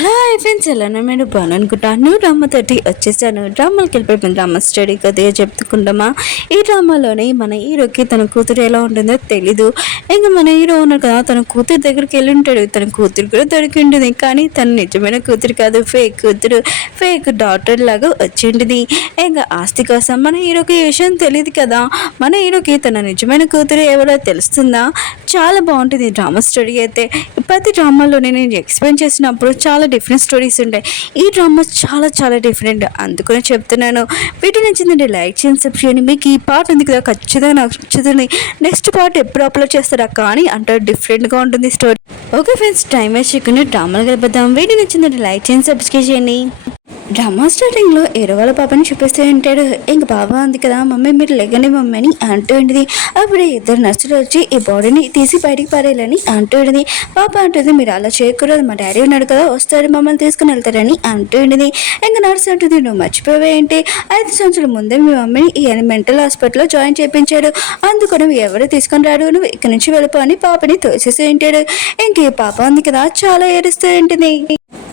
Hello hi friends, ఎలానే మీరు బాగా అనుకుంటా. న్యూ డ్రామా తోటి వచ్చేసాను. డ్రామాకి వెళ్ళిపోయిన డ్రామా స్టడీ కొద్దిగా చెప్పుకుంటామా. ఈ డ్రామాలోని మన హీరోకి తన కూతురు ఎలా ఉంటుందో తెలీదు. ఇంకా మన హీరో ఉన్నారు కదా, తన కూతురు దగ్గరికి వెళ్ళి ఉంటాడు. తన కూతురు కూడా దొరికి ఉంటుంది, కానీ తన నిజమైన కూతురు కాదు, ఫేక్ కూతురు, ఫేక్ డాటర్ లాగా వచ్చి ఉంటుంది. ఇంకా ఆస్తి కోసం మన హీరోకి ఈ విషయం తెలియదు కదా. మన హీరోకి తన నిజమైన కూతురు ఎవరో తెలుస్తుందా. చాలా బాగుంటుంది డ్రామా స్టోరీ అయితే. ప్రతి డ్రామాలోనే నేను ఎక్స్ప్లెయిన్ చేసినప్పుడు చాలా డిఫరెంట్ స్టోరీస్ ఉంటాయి. ఈ డ్రామా చాలా చాలా డిఫరెంట్, అందుకనే చెప్తున్నాను. వీడియో నచ్చిందంటే లైక్ చేయండి, సబ్స్క్రైబ్ చేయండి. మీకు ఈ పార్ట్ ఉంది కదా, ఖచ్చితంగా నచ్చుతుంది. నెక్స్ట్ పార్ట్ ఎప్పుడు అప్లోడ్ చేస్తారా కానీ అంటే డిఫరెంట్గా ఉంటుంది story. Okay friends, time waste చేయకుండా డ్రామాలు గడిపేద్దాం. వీడియో నచ్చిందంటే లైక్ చేయండి, సబ్స్క్రైబ్ చేయండి. డ్రామా స్టార్టింగ్లో ఏరో వాళ్ళ పాపని చూపిస్తూ ఉంటాడు. ఇంక బాబా ఉంది కదా, మమ్మీ మీరు లెగండి మమ్మీ అని అంటూ ఉంటుంది. అప్పుడే ఇద్దరు నర్సులు వచ్చి ఈ బాడీని తీసి బయటికి పారేయాలని అంటూ ఉంటుంది. పాప అంటుంది మీరు అలా చేయకూడదు, మా డాడీ ఉన్నాడు కదా, వస్తాడు మమ్మల్ని తీసుకుని వెళ్తారని అంటూ ఉంటుంది. ఇంకా నర్సు అంటుంది నువ్వు మర్చిపోయావేంటి, 5 సంవత్సరాల ముందే మీ మమ్మీని ఈ మెంటల్ హాస్పిటల్లో జాయిన్ చేయించాడు, అందుకు నువ్వు ఎవరు తీసుకొని రాడు, నువ్వు ఇక్కడి నుంచి వెళ్ళిపో అని పాపని తోసేసి ఉంటాడు. ఇంక ఈ పాప ఉంది కదా చాలా ఏడుస్తూ ఉంటుంది.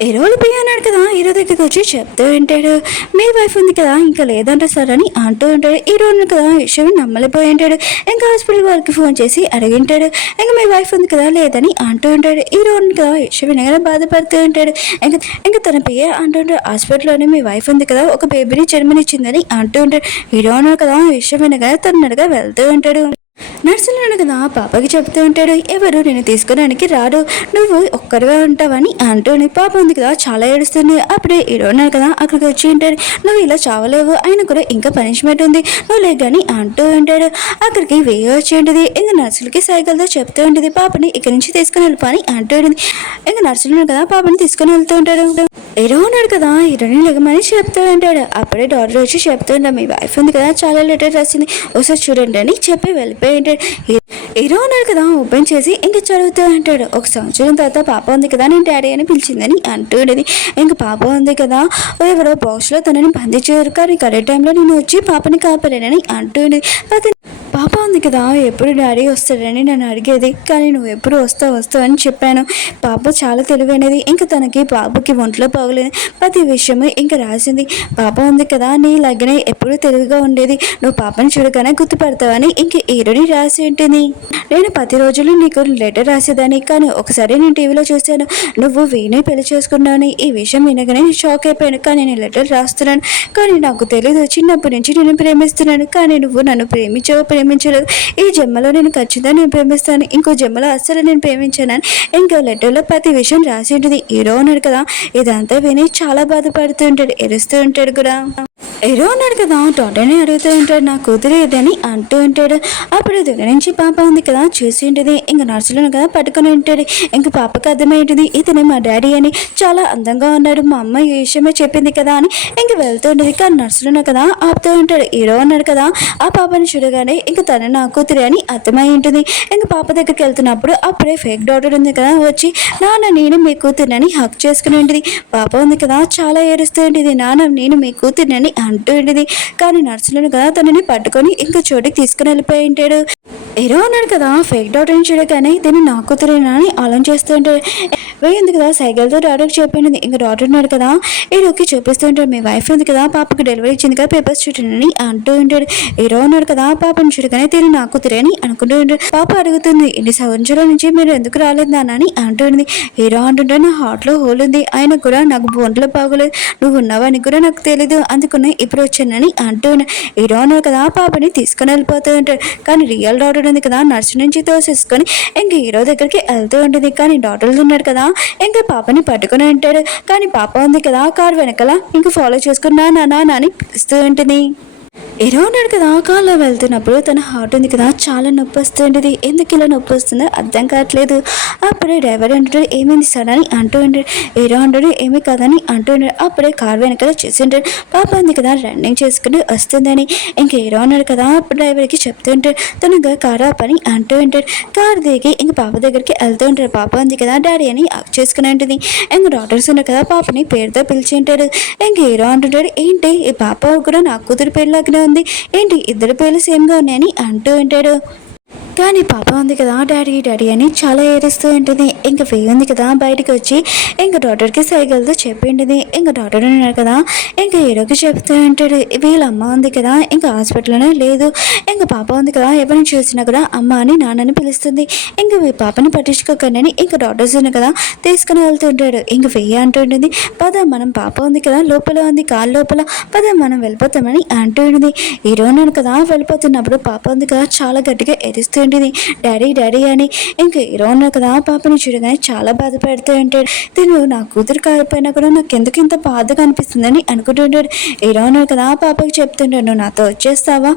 ఎరువులు పోయి అన్నాడు కదా, హీరో దగ్గరికి వచ్చి చెప్తూ ఉంటాడు మీ వైఫ్ ఉంది కదా ఇంకా లేదంట సార్ అని అంటూ ఉంటాడు. హీరో ఉన్నాడు కదా విషయం నమ్మలేపోయి ఉంటాడు. ఇంకా హాస్పిటల్ వాళ్ళకి ఫోన్ చేసి అడిగింటాడు. ఇంకా మీ వైఫ్ ఉంది కదా లేదని అంటూ ఉంటాడు. హీరో ఉన్నాడు కదా విషయం వినగానే బాధపడుతూ ఉంటాడు. ఇంకా తన పిఏ అంటుంటాడు హాస్పిటల్లోనే మీ వైఫ్ ఉంది కదా ఒక బేబీని జన్మనిచ్చిందని అంటూ ఉంటాడు. హీరో ఉన్నాడు కదా విషయం వినగానే తనగా వెళ్తూ ఉంటాడు. నర్సులు కదా పాపకి చెప్తూ ఉంటాడు ఎవరు నేను తీసుకోవడానికి రాడు, నువ్వు ఒక్కరిగా ఉంటావని అంటూని పాప ఉంది కదా చాలా ఏడుస్తుంది. అప్పుడే ఉన్నాడు కదా అక్కడికి వచ్చి ఉంటాడు నువ్వు ఇలా చావలేవు, ఆయన కూడా ఇంకా పనిష్మెంట్ ఉంది నువ్వు లేదని అంటూ ఉంటాడు. అక్కడికి వెయ్యి వచ్చి ఉంటుంది. ఇంకా నర్సులకి సైకిల్తో చెప్తూ ఉంటుంది పాపని ఇక్కడి నుంచి తీసుకుని వెళ్ళిపోని అంటూ ఉంటుంది. ఇంకా నర్సులు కదా పాపని తీసుకుని వెళ్తూ ఉంటాడు. హీరో ఉన్నాడు కదా హీరోని లెగమని చెప్తూ ఉంటాడు. అప్పుడే డాక్టర్ వచ్చి చెప్తూ ఉంటాడు మీ వైఫ్ ఉంది కదా చాలా లెటర్ రాసింది ఒకసారి చూడండి అని చెప్పి వెళ్ళిపోయి ఉంటాడు. హీరో ఉన్నాడు కదా ఓపెన్ చేసి ఇంకా చదువుతూ ఉంటాడు. 1 సంవత్సరం తర్వాత పాప ఉంది కదా నేను డాడీ అని పిలిచిందని అంటూ ఉండేది. ఇంకా పాప ఉంది కదా ఎవరో బాక్స్లో తనని బంధించారు, కానీ కరెక్ట్ టైంలో నేను వచ్చి పాపని కాపాడానని అంటూ ఉండేది. పాప ఉంది కదా ఎప్పుడు డాడీ వస్తాడని నన్ను అడిగేది, కానీ నువ్వు ఎప్పుడు వస్తావు అని చెప్పాను. పాప చాలా తెలివైనది, ఇంకా తనకి పాపకి ఒంట్లో బాగలేదు ప్రతి విషయము ఇంకా రాసింది. పాప ఉంది కదా నీ లగ్గనే ఎప్పుడు తెలివిగా ఉండేది, నువ్వు పాపని చూడగానే గుర్తుపడతావని ఇంక ఏరుని రాసి ఉంటుంది. నేను 10 రోజులు నీకు లెటర్ రాసేదాన్ని, కానీ ఒకసారి నేను టీవీలో చూశాను నువ్వు వీణే పెళ్లి చేసుకున్నావని. ఈ విషయం వినగానే షాక్ అయిపోయాను, కానీ నేను లెటర్ రాస్తున్నాను, కానీ నాకు తెలీదు చిన్నప్పటి నుంచి నేను ప్రేమిస్తున్నాను, కానీ నువ్వు నన్ను ప్రేమించలేదు, ఈ జన్మలో నేను ఖచ్చితంగా నేను ప్రేమిస్తాను, ఇంకో జన్మలో అస్సలు నేను ప్రేమించానని ఇంకో లెటర్లో ప్రతి విషయం రాసి ఉంటుంది. హీరో ఉన్నాడు కదా ఇదంతా విని చాలా బాధపడుతూ ఉంటాడు, ఎరుస్తూ ఉంటాడు కూడా. హీరో ఉన్నాడు కదా డాక్టర్ని అడుగుతూ ఉంటాడు నా కూతురు ఏదని అంటూ ఉంటాడు. అప్పుడు దగ్గర నుంచి పాప ఉంది కదా చూసి ఉంటుంది. ఇంకా నర్సులను కదా పట్టుకుని ఉంటాడు. ఇంకా పాపకు అర్థమైంటుంది ఇతనే మా డాడీ అని, చాలా అందంగా ఉన్నాడు, మా అమ్మ ఈ విషయమే చెప్పింది కదా అని ఇంక వెళ్తూ ఉంటుంది. కానీ నర్సులను కదా ఆపుతూ ఉంటాడు. హీరో ఉన్నాడు కదా ఆ పాపని చూడగానే ఇంకా తన నా కూతురు అని అర్థమై ఉంటుంది. ఇంకా పాప దగ్గరికి వెళ్తున్నప్పుడు అప్పుడే ఫేక్ డాక్టర్ ఉంది కదా వచ్చి నాన్న నేను మీ కూతురుని హక్ చేసుకుని ఉంటుంది. పాప ఉంది కదా చాలా ఏడుస్తూ ఉంటుంది నాన్న నేను మీ కూతురుని అంటూ ఉంటుంది. కానీ నర్సులను కదా తనని పట్టుకొని ఇంకా చోటికి తీసుకుని వెళ్ళిపోయి ఉంటాడు. హీరో ఉన్నాడు కదా ఫేక్ డాక్టర్ని చూడగానే దీన్ని నా కూతురేనా అని ఆలోచిస్తూ ఉంటాడు. వేయింది కదా సైకిల్తో డాక్టర్కి చెప్పింది. ఇంకా డాక్టర్ ఉన్నాడు కదా హీరోకి చూపిస్తూ ఉంటాడు మీ వైఫ్ ఉంది కదా పాపకి డెలివరీ ఇచ్చింది కదా పేపర్స్ చూడండి అంటూ ఉంటాడు. హీరో ఉన్నాడు కదా పాపను చూడగానే దీన్ని నా కూతురే అని అనుకుంటూ ఉంటాడు. పాప అడుగుతుంది ఇన్ని సంవత్సరాల నుంచి మీరు ఎందుకు రాలేదు అని అంటుంది. హీరో అంటుంటే నా హార్ట్లో హోల్ ఉంది, ఆయన కూడా నాకు ఒంట్లో బాగోలేదు, నువ్వు ఉన్నావని కూడా నాకు తెలీదు, అందుకనే ఇప్పుడు వచ్చానని అంటూ హీరో ఉన్నాడు కదా పాపని తీసుకుని వెళ్ళిపోతూ ఉంటాడు. కానీ రియల్ డాక్టర్ ఉంది కదా నర్సు నుంచి తోసేసుకొని ఇంక హీరో దగ్గరికి వెళ్తూ ఉంటుంది. కానీ డాక్టర్ ఉన్నాడు కదా ఇంకా పాపని పట్టుకుని ఉంటాడు. కానీ పాప ఉంది కదా కారు వెనకాల ఇంకా ఫాలో చేసుకుని నాన్న అని పిలుస్తూ ఉంటుంది. హీరో ఉన్నాడు కదా కాల్లో వెళ్తున్నప్పుడు తన హార్ట్ ఉంది కదా చాలా నొప్పి వస్తుంటుంది. ఎందుకు ఇలా నొప్పి వస్తుందో అర్థం కావట్లేదు. అప్పుడే డ్రైవర్ అంటాడు ఏమైంది సార్ అని అంటూ ఉంటాడు. హీరో అంటాడు ఏమీ కాదని అంటూ ఉంటాడు. అప్పుడే కారు వెనకాల చూసి ఉంటాడు. పాప ఉంది కదా రన్నింగ్ చేసుకుని వస్తుందని ఇంక హీరో ఉన్నాడు కదా డ్రైవర్కి చెప్తూ ఉంటాడు తనగా కారు ఆపని అంటూ ఉంటాడు. కారు దిగి ఇంక పాప దగ్గరికి వెళ్తూ ఉంటాడు. పాప ఉంది కదా డాడీ అని హక్ చేసుకుని ఉంటుంది. ఇంక డాక్టర్స్ ఉన్నారు కదా పాపని పేరుతో పిలిచి ఉంటాడు. ఇంక హీరో అంటుంటాడు ఏంటి ఈ పాప కూడా నా కూతురు పేరులాగానే ఉంది ఏంటి ఇద్దరు పేర్లు సేమ్గా ఉన్నాయని అంటూ ఉంటాడు. కానీ పాప ఉంది కదా డాడీ డాడీ అని చాలా ఏడుస్తూ ఉంటుంది. ఇంకా వెయ్యి ఉంది కదా బయటకు వచ్చి ఇంకా డాక్టర్కి సైకిల్తో చెప్పింది. ఇంకా డాక్టర్ ఉన్నారు కదా ఇంకా హీరోకి చెప్తూ ఉంటాడు, వీళ్ళ అమ్మ ఉంది కదా ఇంకా హాస్పిటల్లోనే లేదు. ఇంకా పాప ఉంది కదా ఎవరిని చూసినా కూడా అమ్మ అని నాన్నని పిలుస్తుంది. ఇంకా ఈ పాపని పట్టించుకోకండి ఇంకా డాక్టర్స్ ఉన్న కదా తీసుకుని వెళ్తుంటాడు. ఇంకా వెయ్యి అంటుంటుంది, పద మనం పాప ఉంది కదా లోపల ఉంది కాళ్ళ లోపల, పద మనం వెళ్ళిపోతామని అంటుంది. హీరోయిన్ కదా వెళ్ళిపోతున్నప్పుడు పాప ఉంది కదా చాలా గట్టిగా ఎరుస్తూ ఉంటుంది, డాడీ డాడీ అని. ఇంకా హీరోయిన్ కదా పాపని చూడగానే చాలా బాధపడుతూ ఉంటాడు. తిను నా కూతురు కాకపోయినా కూడా నాకు ఎందుకు ఇంత బాధగా అనిపిస్తుందని అనుకుంటుంటాడు. హీరోయిన్ కదా పాపకి చెప్తుంటాడు, నువ్వు నాతో వచ్చేస్తావా,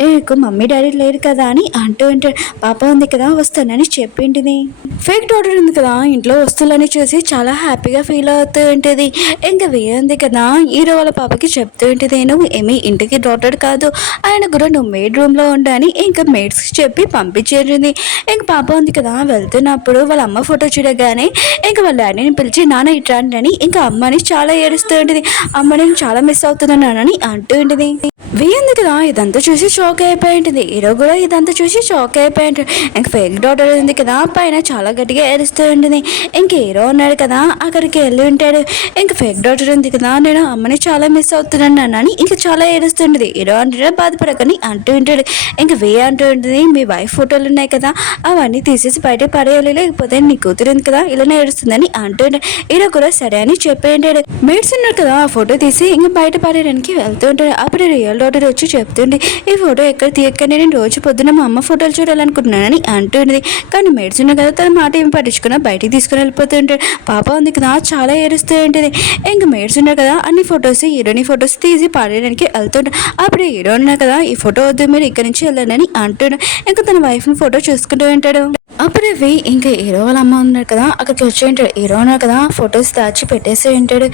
నీకు మమ్మీ డాడీ లేరు కదా అని అంటూ ఉంటాడు. పాప ఉంది కదా వస్తానని చెప్పింటిది. ఫేక్ డాక్టర్ ఉంది కదా ఇంట్లో వస్తువులని చూసి చాలా హ్యాపీగా ఫీల్ అవుతూ ఉంటుంది. ఇంకా ఉంది కదా హీరో వాళ్ళ పాపకి చెప్తూ ఉంటుంది, నువ్వు ఏమీ ఇంటికి డాక్టర్ కాదు, ఆయన కూడా నువ్వు మేడ్ రూమ్లో ఉండని ఇంకా మేడ్స్కి చెప్పి పంపించేది. ఇంక పాప ఉంది కదా వెళ్తున్నప్పుడు వాళ్ళ అమ్మ ఫోటో చూడగానే ఇంకా వాళ్ళ డాడీని పిలిచి నాన్న ఇట్లాంటి అని ఇంకా అమ్మని చాలా ఏడుస్తూ ఉంటుంది. అమ్మ నేను చాలా మిస్ అవుతున్నానని అంటూ ఉంటుంది. ఉంది కదా ఇదంతా చూసి షాక్ అయిపోయి ఉంటుంది. హీరో కూడా ఇదంతా చూసి షాక్ అయిపోయి ఉంటుంది. ఇంక ఫేక్ డాక్టర్ ఉంది కదా పైన చాలా గట్టిగా ఏడుస్తూ ఉంటుంది. ఇంక హీరో ఉన్నాడు కదా అక్కడికి వెళ్ళి ఉంటాడు. ఇంక ఫేక్ డాక్టర్ ఉంది కదా నేను అమ్మని చాలా మిస్ అవుతున్నాను అని ఇంకా చాలా ఏడుస్తుంటుంది. హీరో అంటే బాధపడకని అంటూ ఉంటాడు. ఇంక అంటూ ఉంటుంది, మీ వైఫ్ ఫోటోలు ఉన్నాయి కదా అవన్నీ తీసేసి బయట పడేయాలి, లేకపోతే నీ కూతురు ఉంది కదా ఇలానే ఏడుస్తుందని అంటూ ఉంటాడు. హీరో కూడా సరే అని చెప్పి ఉంటాడు. మేడ్స్ ఉన్నారు కదా ఆ ఫోటో తీసి ఇంకా బయట పడేయడానికి వెళ్తూ ఉంటాడు. అప్పుడు రియల్ డాక్టర్ వచ్చి చెప్తుండే, ఈ ఫోటో ఎక్కడ తీయక్కనే నేను రోజు పొద్దున మా అమ్మ ఫోటోలు చూడాలనుకుంటున్నానని అంటుంది. కానీ మేడ్చున్నా కదా తన మాట ఏమి పట్టించుకున్నా బయటికి తీసుకుని వెళ్ళిపోతుంటాడు. పాప ఉంది కదా చాలా ఏడుస్తూ ఉంటుంది. ఇంకా మేడ్చున్నారు కదా అన్ని ఫొటోస్ హీరోని ఫొటోస్ తీసి పాడేయడానికి వెళ్తుంటాడు. అప్పుడు హీరో ఉన్నారు కదా ఈ ఫోటో వద్దు మీరు ఇక్కడి నుంచి వెళ్ళాలని అంటాడు. ఇంకా తన వైఫ్ని ఫోటో చూసుకుంటూ ఉంటాడు. అప్పుడు ఇంకా హీరో వాళ్ళ అమ్మ ఉన్నారు కదా అక్కడికి వచ్చి ఉంటాడు. హీరో ఉన్నారు కదా ఫొటోస్ దాచి పెట్టేసి ఉంటాడు.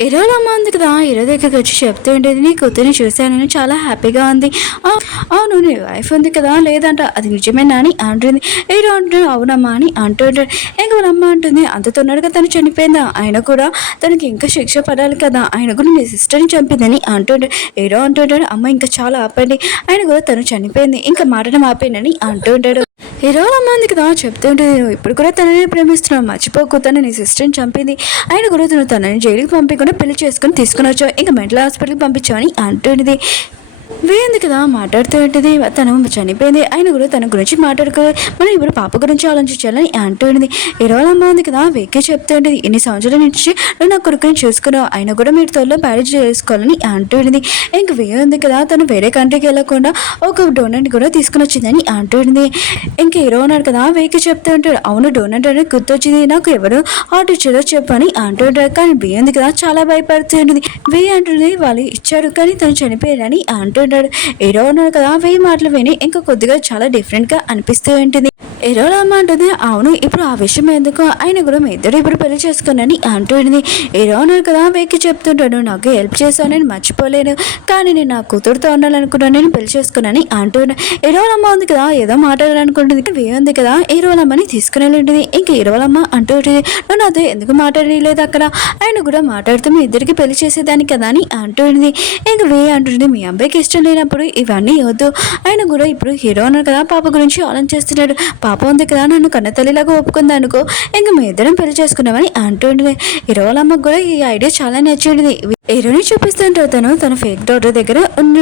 హీరో వాళ్ళ అమ్మ ఉంది కదా హీరో దగ్గరికి వచ్చి చెప్తూ ఉండేది, నీ కూతురిని చూశానని చాలా హ్యాపీగా ఉంది. అవును నీ వైఫ్ ఉంది కదా లేదంట అది నిజమేనా అని అంటుంది. హీరో అంటున్నాడు అవునమ్మా అని అంటుంటాడు. ఇంకా వాళ్ళ అమ్మ అంటుంది, అంత తొందరగా తను చనిపోయిందా, ఆయన కూడా తనకి ఇంకా శిక్ష పడాలి కదా, ఆయన కూడా నీ సిస్టర్ని చంపిందని అంటుంటాడు. హీరో అంటుంటాడు, అమ్మ ఇంకా చాలా ఆపండి, ఆయన కూడా తను చనిపోయింది ఇంకా మాటను ఆపేయండి అంటుంటాడు. హీరో అమ్మ ఉంది కదా చెప్తుంటే ఇప్పుడు కూడా తనని ప్రేమిస్తున్నావు, మర్చిపోకు తను నీ సిస్టర్ని చంపింది, ఆయన కూడా తనని జైలుకి పంపించకుండా పెళ్లి చేసుకుని తీసుకుని వచ్చావు, ఇంకా మెంటల్ హాస్పిటల్కి పంపించావు అని అంటుంది. వేయింది కదా మాట్లాడుతూ ఉంటుంది, తను చనిపోయింది ఆయన కూడా తన గురించి మాట్లాడుకోవాలి, మనం ఇప్పుడు పాప గురించి ఆలోచించాలని అంటుంది. ఇరవై అమ్మ ఉంది కదా వేకే చెప్తూ ఉంటుంది, ఎన్ని సంవత్సరాల నుంచి నువ్వు నా కొడుకుని చూసుకున్నావు, ఆయన కూడా మీరు త్వరలో మ్యారేజ్ చేసుకోవాలని అంటుంది. ఇంక ఉంది కదా తను వేరే కంట్రీకి వెళ్ళకుండా ఒక డోనట్ కూడా తీసుకుని వచ్చిందని అంటుంది. ఇంక హీరో ఉన్నాడు కదా వేకే చెప్తూ ఉంటాడు, అవును డోనట్ అనేది గుర్తొచ్చింది, నాకు ఎవరు ఆర్డర్ ఇచ్చారో చెప్పని అంటుంటాడు. కానీ ఉంది కదా చాలా భయపడుతుంది. అంటుంది వాళ్ళు ఇచ్చారు కానీ తను చనిపోయారని అంటుంటాడు. హీరో ఉన్నాడు కదా వెయ్యి మాటలు విని ఇంకా కొద్దిగా చాలా డిఫరెంట్ గా అనిపిస్తూ ఉంటుంది. హీరో అమ్మ అంటుంది, అవును ఇప్పుడు ఆ విషయం ఎందుకు, ఆయన కూడా మీ ఇద్దరు ఇప్పుడు పెళ్లి చేసుకున్నాని అంటుంది. హీరో ఉన్నాడు కదా వెక్కి చెప్తుంటాడు, నాకు హెల్ప్ చేశాను నేను మర్చిపోలేను, కానీ నేను నా కూతురుతో ఉండాలనుకున్నాను, నేను పెళ్లి చేసుకున్నాని అంటున్నా. హీరో అమ్మ ఉంది కదా ఏదో మాట్లాడాలనుకుంటుంది, ఉంది కదా హీరో అమ్మని తీసుకుని వెళ్ళింటుంది. ఇంకా హీరో అమ్మ అంటూ ఉంటుంది, నువ్వు నాతో ఎందుకు మాట్లాడలేదు అక్కడ, ఆయన కూడా మాట్లాడుతూ మీ ఇద్దరికి పెళ్లి చేసేదాన్ని కదా అని అంటుంది. ఇంకా అంటుంది, మీ అబ్బాయికి ఇష్టం లేనప్పుడు ఇవన్నీ వద్దు, ఆయన కూడా ఇప్పుడు హీరో ఉన్నారు కదా పాప గురించి ఆలోచిస్తున్నాడు, పాప ఉంది కదా నన్ను కన్న తల్లిలాగా ఒప్పుకుంది అనుకో, ఇంకా మీ ఇద్దరం పెళ్లి చేసుకున్నామని అంటుండే. హీరో వాళ్ళ అమ్మకు కూడా ఈ ఐడియా చాలా నచ్చింది. హీరోని చూపిస్తుంటారు, తన ఫేక్ డాక్టర్ దగ్గర ఉండి.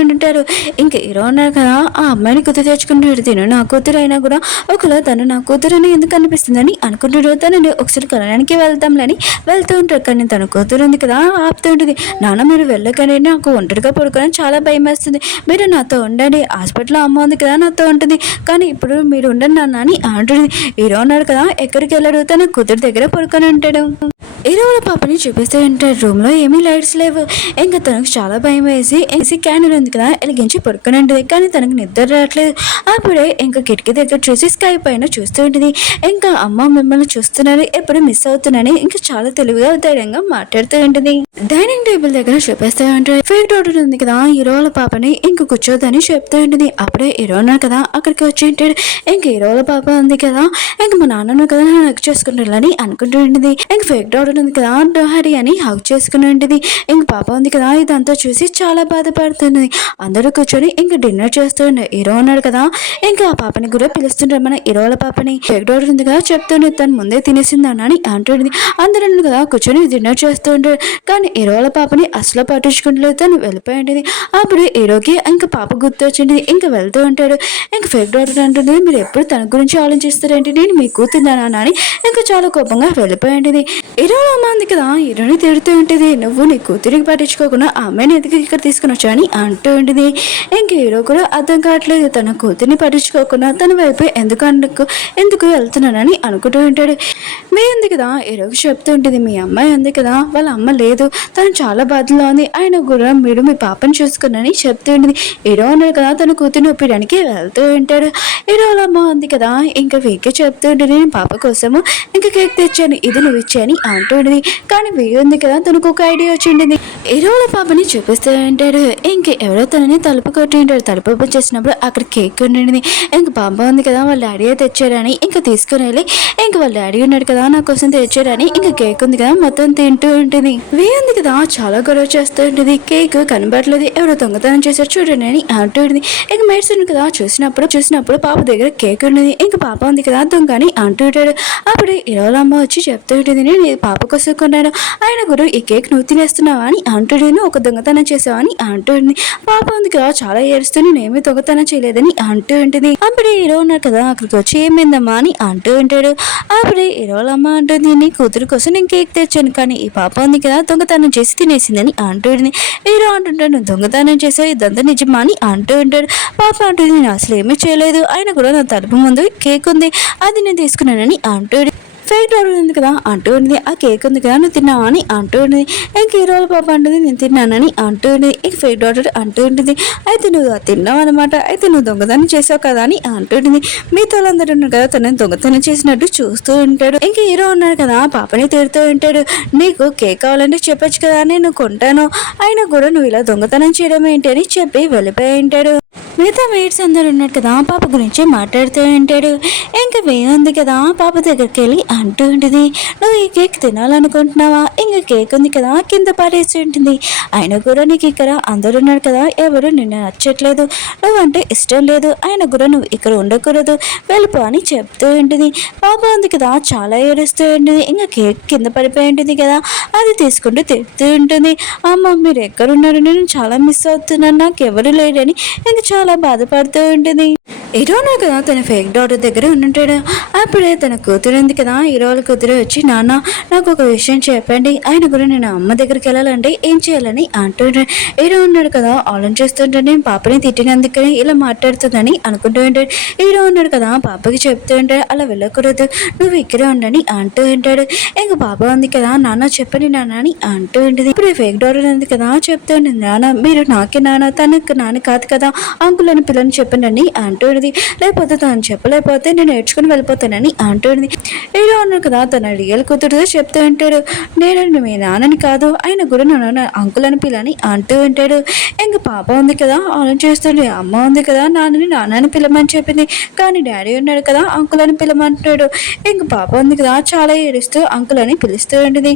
ఇంకా హీరో ఉన్నారు కదా ఆ అమ్మాయిని గుర్తు తెచ్చుకుంటాడు, తిను నా కూతురు అయినా కూడా ఒకవేళ తను నా కూతురని ఎందుకు అనిపిస్తుందని అనుకుంటాడు. తనని ఒకసారి కలడానికి వెళ్తాంలని వెళ్తూ ఉంటారు, కానీ తన కూతురు ఉంది కదా ఆపుతూ ఉంటుంది, నాన్న మీరు వెళ్ళకండి, నాకు ఒంటరిగా పడుకోవడం చాలా భయం వేస్తుంది, మీరు నాతో ఉండండి, హాస్పిటల్లో అమ్మ ఉంది కదా నాతో ఉంటుంది, కానీ ఇప్పుడు మీరు ఉండండి నాన్న అని అంటుంది. హీరో ఉన్నాడు కదా ఎక్కడికి వెళ్ళాడు, తన కూతురు దగ్గర పడుకొని ఉంటాడు. హీరో వాళ్ళ పాపని చూపిస్తూ ఉంటాడు, రూమ్ లో ఏమీ లైట్స్ లేవు. ఇంకా తనకు చాలా భయం వేసి ఏసీ క్యాండిల్ ఉంది కదా వెలిగించి పడుకొని ఉంటుంది, కానీ తనకు నిద్ర రావట్లేదు. అప్పుడే ఇంకా కిటికీ దగ్గర చూసి స్కై పైన చూస్తూ ఉంటుంది. ఇంకా అమ్మ మిమ్మల్ని చూస్తున్నారు, ఎప్పుడు మిస్ అవుతున్నానని ఇంకా చాలా తెలివిగా ధైర్యంగా మాట్లాడుతూ ఉంటుంది. డైనింగ్ టేబుల్ దగ్గర చూపిస్తూ ఉంటుంది, ఫేక్ డాక్టర్ ఉంది కదా హీరో వాళ్ళ పాపని ఇంక కూర్చోద్దని చెప్తూ ఉంటుంది. అప్పుడే హీరో ఉన్నారు కదా అక్కడికి వచ్చి ఉంటాడు. ఇంక హీరో వాళ్ళ పాప ఉంది కదా ఇంక మా నాన్నను కదా నాకు చేసుకుంటానని అనుకుంటూ ఉంటుంది. ఇంక ఫేక్ డాక్టర్ ఉంది కదా డాడీ అని హగ్ చేసుకుని ఉంటుంది. ఇంక పాప ఉంది కదా ఇదంతా చూసి చాలా బాధపడుతుంది. అందరూ కూర్చొని ఇంక డిన్నర్ చేస్తుండే హీరో ఉన్నాడు కదా ఇంకా ఆ పాపని కూడా పిలుస్తుంటారు మన హీరోల పాపని. డోర్ ఉంది కదా చెప్తుండే తను ముందే తినేసిందని అని అంటుంది. అందరూ కదా కూర్చొని డిన్నర్ చేస్తూ ఉంటారు. కానీ హీరోల పాపని అసలు పట్టించుకుంటలేదు. తను వెళ్ళిపోయి ఉంటుంది. అప్పుడు హీరోకి ఇంకా పాప గుర్తు వచ్చింది. ఇంకా వెళ్తూ ఉంటాడు. ఇంకా ఫేక్ డాక్టర్ అంటుంది మీరు ఎప్పుడు తన గురించి ఆలోచిస్తారేంటి నేను మీ కూతున్నానా అని ఇంకా చాలా కోపంగా వెళ్ళిపోయి ఉంటుంది. హీరోల అమ్మ ఉంది కదా హీరోని తిడుతూ ఉంటుంది. నువ్వు నీ కూతురికి పట్టించుకోకుండా ఆ అమ్మాయిని ఎందుకు ఇక్కడ తీసుకుని వచ్చా అని అంటూ ఉంటుంది. ఇంక హీరో కూడా అర్థం కావట్లేదు తన కూతురిని పట్టించుకోకుండా తన వైపు ఎందుకు వెళ్తున్నానని అనుకుంటూ ఉంటాడు. మీ ఉంది కదా హీరోకి చెప్తూ ఉంటుంది మీ అమ్మాయి ఉంది కదా వాళ్ళ అమ్మ లేదు తను చాలా బాధలో ఉంది ఆయన కూడా మీరు మీ పాపని చూసుకున్నాని చెప్తూ ఉంటుంది. హీరో ఉన్నాడు కదా తన కూతురిని ఒప్పించడానికి వెళ్తూ ఉంటాడు. హీరోల అమ్మ ఉంది కదా ఇంకా వీకే చెప్తూ ఉంటుంది నేను పాప కోసము ఇంకా కేక్ తెచ్చాను ఇది నువ్వు ఇచ్చాని అంటూ ఉంటుంది. కానీ వీ ఉంది కదా తనకు ఒక ఐడియా వచ్చి ఉంటుంది. హీరోల పాపని చూపిస్తూ ఉంటాడు. ఇంక ఎవరో తనని తలుపు కొట్టి ఉంటాడు. తలుపు ఓపెన్ చేసినప్పుడు అక్కడ కేక్ ఉండింది. ఇంక పాప ఉంది కదా వాళ్ళ డాడీ తెచ్చారని ఇంకా తీసుకుని వెళ్ళి ఇంక వాళ్ళ డాడీ ఉన్నాడు కదా నా కోసం తెచ్చారని ఇంకా కేక్ ఉంది కదా మొత్తం తింటూ ఉంటుంది. వీ ఉంది కదా చాలా గొడవ చేస్తూ ఉంటుంది. కేక్ కనబడలేదు ఎవరో దొంగతనం చేశారు చూడండి అని అంటూ ఉంటుంది. ఇంక మేడ్స్ ఉంది కదా చూసినప్పుడు పాప దగ్గర కేక్ ఉండేది. ఇంకా పాప ఉంది కదా దొంగ అని అంటూ ఉంటాడు. అప్పుడు హీరోల అమ్మ వచ్చి చెప్తూ ఉంటుంది నేను పాప కోసం కొన్నాను ఆయన కూడా ఈ కేక్ నువ్వు తినేస్తున్నావా అని అంటుడు ఒక దొంగతనం చేసావా అని అంటుంది. పాప ఉంది కదా చాలా ఏడుస్తూ నేనేమీ దొంగతనం చేయలేదని అంటూ ఉంటుంది. అప్పుడు హీరో ఉన్నారు కదా అక్కడికి వచ్చి ఏమైందమ్మా అని అంటూ ఉంటాడు. అప్పుడు హీరోల అమ్మ అంటుంది నీ కూతురు కోసం నేను కేక్ తెచ్చాను కానీ ఈ పాప ఉంది కదా దొంగతనం చేసి తినేసిందని అంటుంది. హీరో అంటుంటాడు నువ్వు దొంగతనం చేసావు ఇదంతా నిజమా అని అంటూ ఉంటాడు. పాప అంటుంది నేను అసలు ఏమీ చేయలేదు ఆయన కూడా నా తలుపు ముందు కేక్ ఉంది అది నేను తీసుకున్నానని అంటాడు. ఫేక్ డాక్టర్ ఉంది కదా అంటూ ఉంది ఆ కేక్ ఉంది కదా నువ్వు తిన్నావా అని అంటూ ఉంటుంది. ఇంక హీరోల పాప అంటుంది నేను తిన్నానని అంటూ ఉంటుంది. ఇంక ఫేక్ డాక్టర్ అంటూ ఉంటుంది అయితే నువ్వు తిన్నావు అనమాట అయితే నువ్వు దొంగతనం చేసావు కదా అని అంటుంది. మీతో అందరూ ఉన్నారు కదా తనని దొంగతనం చేసినట్టు చూస్తూ ఉంటాడు. ఇంక హీరో ఉన్నాడు కదా పాపని తిడుతూ ఉంటాడు నీకు కేక్ కావాలంటే చెప్పొచ్చు కదా నేను కొంటాను అయినా కూడా నువ్వు ఇలా దొంగతనం చేయడం ఏంటి అని చెప్పి వెళ్ళిపోయి ఉంటాడు. మిగతా మేట్స్ అందరు ఉన్నాడు కదా పాప గురించి మాట్లాడుతూ ఉంటాడు. ఇంకా ఉంది కదా పాప దగ్గరికి వెళ్ళి అంటూ ఉంటుంది నువ్వు ఈ కేక్ తినాలనుకుంటున్నావా ఇంకా కేక్ ఉంది కదా కింద పారేసి ఉంటుంది ఆయన కూడా నీకు ఇక్కడ అందరు ఉన్నాడు కదా ఎవరు నిన్ను నచ్చట్లేదు నువ్వంటే ఇష్టం లేదు ఆయన కూడా నువ్వు ఇక్కడ ఉండకూడదు వెళ్ళిపో అని చెప్తూ ఉంటుంది. పాప ఉంది కదా చాలా ఏడుస్తూ ఉంటుంది. ఇంకా కేక్ కింద పడిపోయి ఉంటుంది కదా అది తీసుకుంటూ తిడుతూ ఉంటుంది. అమ్మ మీరు ఎక్కడున్నారు నేను చాలా మిస్ అవుతున్నాను నాకు ఎవరు లేరని ఇంకా చాలా బాధపడుతూ ఉంటుంది. హీరోనా కదా తన ఫేక్ డాక్టర్ దగ్గర ఉంటుంటాడు. అప్పుడే తన కూతురు ఉంది కదా హీరోల కూతురు వచ్చి నాన్న నాకు ఒక విషయం చెప్పండి ఆయన కూడా నేను అమ్మ దగ్గరికి వెళ్ళాలంటే ఏం చేయాలని అంటుంటాడు. హీరో ఉన్నాడు కదా ఆలోచిస్తుంటే నేను పాపని తిట్టినందుకని ఇలా మాట్లాడుతుందని అనుకుంటూ ఉంటాడు. హీరో ఉన్నాడు కదా పాపకి చెప్తూ ఉంటాడు అలా వెళ్ళకూడదు నువ్వు ఇక్కడే ఉండని అంటూ ఉంటాడు. ఇంకా పాప ఉంది కదా నాన్న చెప్పండి నాన్న అని అంటూ ఉంటుంది. ఇప్పుడు ఫేక్ డాక్టర్ ఉంది కదా చెప్తూ ఉంటుంది నాన్న మీరు నాకే నాన్న తనకు నాన్న కాదు కదా అంకుల్ అని పిల్లని చెప్పండి అని అంటుంది. లేకపోతే తను చెప్పలేకపోతే నేను నేర్చుకుని వెళ్ళిపోతానని అంటుంది. హీరో ఉన్నాడు కదా తన రియల్ కూతురుతో చెప్తూ ఉంటాడు నేను మీ నాన్నని కాదు ఆయన కూడా నన్ను అంకుల్ అని పిల్లని అంటూ ఉంటాడు. ఇంకా పాప ఉంది కదా ఆలోచిస్తుంది అమ్మ ఉంది కదా నాన్నని పిలమని చెప్పింది కానీ డాడీ ఉన్నాడు కదా అంకుల్ అని పిలమంటాడు. ఇంక పాప ఉంది కదా చాలా ఏడుస్తూ అంకుల్ అని పిలుస్తూ ఉంటుంది.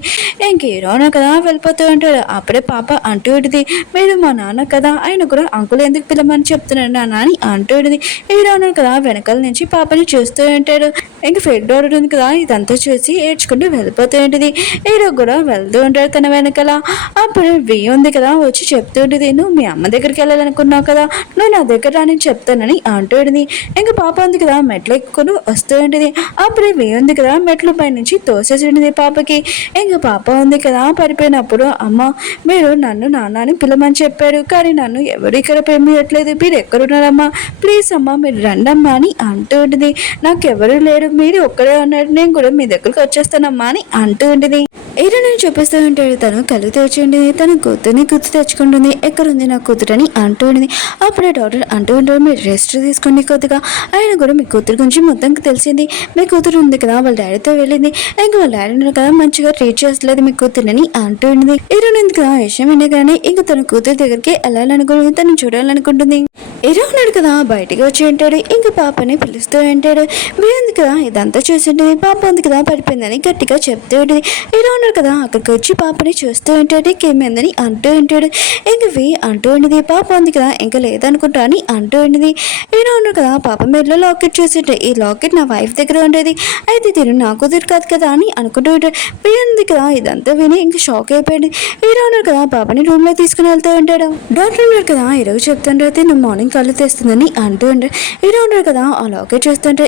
ఇంక హీరోనా కదా వెళ్ళిపోతూ ఉంటాడు. అప్పుడే పాప అంటూ ఉంటుంది మీరు మా నాన్న కదా ఆయన కూడా అంకుల్ ఎందుకు పిలమని చెప్తున్నాడు నాన్న అని అంటూ ఉంటుంది. హీరో ఉన్నాడు కదా వెనకాల నుంచి పాపని చూస్తూ ఉంటాడు. ఇంక ఫేక్ డాక్టర్ ఉంది కదా ఇదంతా చూసి ఏడ్చుకుంటూ వెళ్ళిపోతూ ఉంటుంది. హీరో కూడా వెళ్తూ ఉంటాడు తన వెనకాల. అప్పుడు ఉంది కదా వచ్చి చెప్తూ ఉంటుంది నువ్వు మీ అమ్మ దగ్గరికి వెళ్ళాలనుకున్నావు కదా నువ్వు నా దగ్గర రాని చెప్తానని అంటుంది. ఇంకా పాప ఉంది కదా మెట్లు ఎక్కుని వస్తూ ఉంటుంది. అప్పుడు ఉంది కదా మెట్లు పై నుంచి తోసేసి ఉంటుంది పాపకి. ఇంకా పాప ఉంది కదా పడిపోయినప్పుడు అమ్మ మీరు నన్ను నాన్నని పిలమని చెప్పారు కానీ నన్ను ఎవరు ఇక్కడ పెమ్మట్లేదు మీరు ఎక్కడున్నారమ్మా ప్లీజ్ అమ్మ మీరు రండమ్మా అని అంటూ ఉంటుంది. నాకు ఎవరు లేరు మీరు ఒక్కడే ఉన్నారు నేను కూడా మీ దగ్గరకు వచ్చేస్తానమ్మా అని అంటూ ఉంటుంది. ఏదో నేను చూపిస్తూ ఉంటాడు తను కళ్ళు తెచ్చింది తన కూతుర్ని గుర్తు తెచ్చుకుంటుంది ఎక్కడుంది నా కూతురు అని అంటూ ఉంటుంది. అప్పుడే డాక్టర్ అంటూ ఉంటాడు మీరు రెస్ట్ తీసుకోండి కొద్దిగా ఆయన కూడా మీ కూతురు గురించి మొత్తం తెలిసింది మీ కూతురు ఉంది కదా వాళ్ళ డాడీతో వెళ్ళింది ఇంకా వాళ్ళ డాడీ కదా మంచిగా ట్రీట్ చేస్తలేదు మీ కూతురుని అంటూ ఉంటుంది. ఏదో ఉంది కదా విషయం వినగానే ఇంకా తన కూతురు దగ్గరికి వెళ్ళాలనుకుంటుంది తను చూడాలనుకుంటుంది. ఏదో ఉన్నాడు కదా బయటికి వచ్చి ఉంటాడు. ఇంకా పాపని పిలుస్తూ ఉంటాడు. ఉంది కదా ఇదంతా చూసింటుంది పాప ఉంది కదా పడిపోయిందని గట్టిగా చెప్తూ ఉంటుంది. ఏదో ఉన్నారు కదా అక్కడికి వచ్చి పాపని చూస్తూ ఉంటాడు. ఏమైందని అంటూ ఉంటాడు. ఇంక అంటూ ఉండేది పాప ఉంది కదా ఇంకా లేదనుకుంటా అని అంటూ ఉండేది. ఈయన ఉన్నారు కదా పాప మెడలో లాకెట్ చూస్తుంటే ఈ లాకెట్ నా వైఫ్ దగ్గర ఉండేది, అయితే తిను నా కుదురు కాదు కదా అని అనుకుంటూ ఉంటాడు. ఉంది కదా ఇదంతా విని ఇంక షాక్ అయిపోయింది. హీరో ఉన్నారు కదా పాపని రూమ్ లో తీసుకుని వెళ్తూ ఉంటాడు. డాక్టర్ ఉన్నారు కదా ఈరోజు చెప్తుంటే నువ్వు మార్నింగ్ కళ్ళు తెస్తుందని అంటూ ఉంటాడు. హీరో ఉన్నారు కదా ఆ లాకెట్ చూస్తుంటే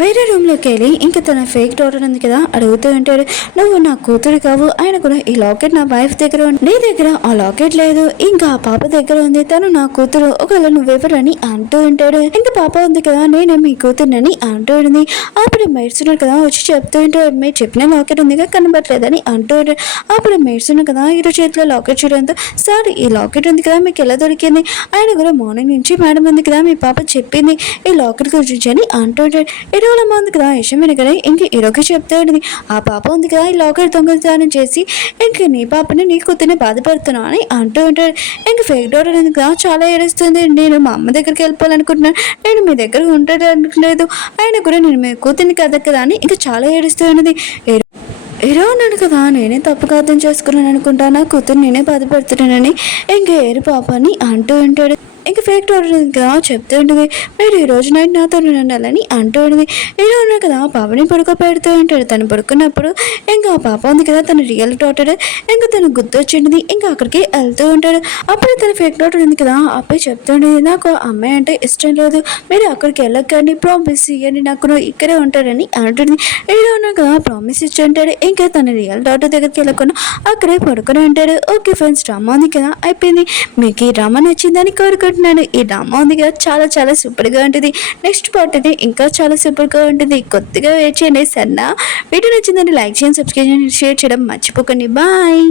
వేరే రూమ్లోకి వెళ్ళి ఇంకా తన ఫేక్ డాటర్ ఉంది కదా అడుగుతూ ఉంటాడు, నువ్వు నా కూతురు కావు, ఆయన కూడా ఈ లాకెట్ నా వైఫ్ దగ్గర ఉంది, నీ దగ్గర ఆ లాకెట్ లేదు, ఇంకా ఆ పాప దగ్గర ఉంది, తను నా కూతురు, ఒకవేళ నువ్వెవరని అంటూ ఉంటాడు. ఇంకా పాప ఉంది కదా నేనే మీ కూతురునని అంటూ ఉంది. అప్పుడు మేడ్చున్నాడు కదా వచ్చి చెప్తూ ఉంటాడు, మీరు చెప్పిన లాకెట్ ఉందిగా కనబడలేదని అంటూ ఉంటాడు. అప్పుడు మేడ్చున్నాడు కదా ఈరోజు చేతిలో లాకెట్ చూడడంతో, సార్ ఈ లాకెట్ ఉంది కదా మీకు ఎలా దొరికింది, ఆయన కూడా మార్నింగ్ నుంచి మేడం ఉంది కదా మీ పాప చెప్పింది ఈ లాకెట్ గురించి అని అంటూ ఉంటాడు. ఇరవై ఉంది కదా విషయం వినగానే ఇంక ఇరవై చెప్తూ ఉంటుంది, ఆ పాప ఉంది కదా ఈ లాకెట్ దొంగతనం చేసి ఇంక నీ పాపని నీ కూతుర్ని బాధపడుతున్నావు అని అంటూ ఉంటాడు. ఇంక ఫేక్ డాటర్ ఉంది కదా చాలా ఏడుస్తుంది, నేను మా అమ్మ దగ్గరికి వెళ్ళిపోవాలనుకుంటున్నాను, నేను మీ దగ్గర ఉంటాడు అనుకోలేదు, ఆయన కూడా నేను మీ కూతుర్ని కదా కదా అని ఇంకా చాలా ఏడుస్తూ ఉన్నది. ఏరో ఉన్నాను కదా నేనే తప్పుగా అర్థం చేసుకున్నాను అనుకుంటా, నా కూతురు నేనే బాధపడుతున్నానని ఇంక ఏరు పాపని అంటూ ఉంటాడు. ఇంకా ఫేక్ డాక్టర్ కదా చెప్తూ ఉంటుంది, మీరు ఈ రోజు నైట్ నాతో ఉండాలని అంటూ ఉంటుంది. ఇలా ఉన్నారు కదా పాపని పడుకోబెడుతూ ఉంటాడు. తను పడుకున్నప్పుడు ఇంకా ఆ పాప ఉంది కదా తన రియల్ డాక్టర్, ఇంకా తను గుర్తొచ్చింది ఇంకా అక్కడికి వెళ్తూ ఉంటాడు. అప్పుడు తన ఫేక్ డాక్టర్ ఉంది కదా అబ్బాయి చెప్తుండేది, నాకు అమ్మాయి అంటే ఇష్టం లేదు, మీరు అక్కడికి వెళ్ళకండి, ప్రామిస్ ఇవ్వండి, నాకు ఇక్కడే ఉంటాడని అంటుంది. ఇలా ఉన్నారు కదా ప్రామిస్ ఇచ్చి ఉంటాడు. ఇంకా తన రియల్ డాక్టర్ దగ్గరికి వెళ్ళకుండా అక్కడే పడుకొని ఉంటాడు. ఓకే ఫ్రెండ్స్, డ్రామా ఉంది కదా అయిపోయింది. మీకు ఈ డ్రామా నచ్చిందని కోరుకుంటున్నాను. ఈ డ్రామా ఉంది కదా చాలా చాలా సూపర్గా ఉంటుంది. నెక్స్ట్ పార్ట్ అయితే ఇంకా చాలా సూపర్గా ఉంటుంది. కొత్తగా వెయిట్ చేయండి. సరేనా? వీడియో నచ్చిందని లైక్ చేయండి, సబ్స్క్రైబ్ చేయండి, షేర్ చేయడం మర్చిపోకండి. బాయ్.